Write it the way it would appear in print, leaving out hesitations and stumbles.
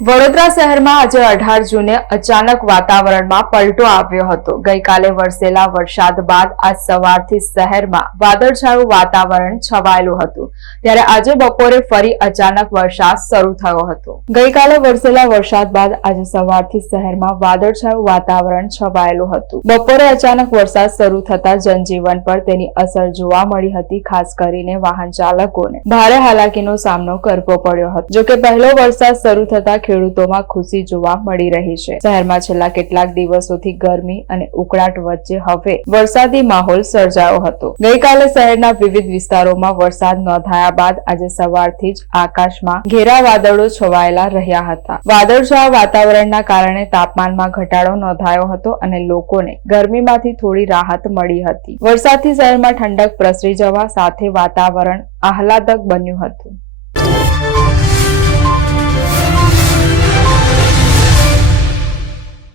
વડોદરા શહેરમાં આજે 18 જૂને અચાનક વાતાવરણમાં પલટો આવ્યો હતો। ગઈકાલે વરસેલા વરસાદ બાદ આજ સવારથી શહેરમાં વાદળછાયું વાતાવરણ છવાયેલું હતું, ત્યારે આજે બપોરે ફરી અચાનક વરસાદ શરૂ થયો હતો। ગઈકાલે વરસેલા વરસાદ બાદ આજે સવારથી શહેરમાં વાદળછાયું વાતાવરણ છવાયેલું હતું। બપોરે અચાનક વરસાદ શરૂ થતા જનજીવન પર તેની અસર જોવા મળી હતી। ખાસ કરીને વાહન ચાલકોને ભારે હાલાકીનો સામનો કરવો પડ્યો હતો। જોકે પહેલો વરસાદ શરૂ થતા ખેડૂતોમાં ખુશી જોવા મળી રહી છે। શહેરમાં છેલ્લા કેટલાક દિવસોથી ગરમી અને ઉકળાટ વચ્ચે હવે વરસાદી માહોલ સર્જાયો હતો। ગઈકાલે શહેરના વિવિધ વિસ્તારોમાં વરસાદ નોંધાયા બાદ આજે સવારથી જ આકાશમાં ઘેરા વાદળો છવાયેલા રહ્યા હતા। વાદળછાયા વાતાવરણના કારણે તાપમાનમાં ઘટાડો નોંધાયો હતો અને લોકોને ગરમીમાંથી થોડી રાહત મળી હતી। વરસાદથી શહેરમાં ઠંડક પ્રસરી જવા સાથે વાતાવરણ આહલાદક બન્યું હતું।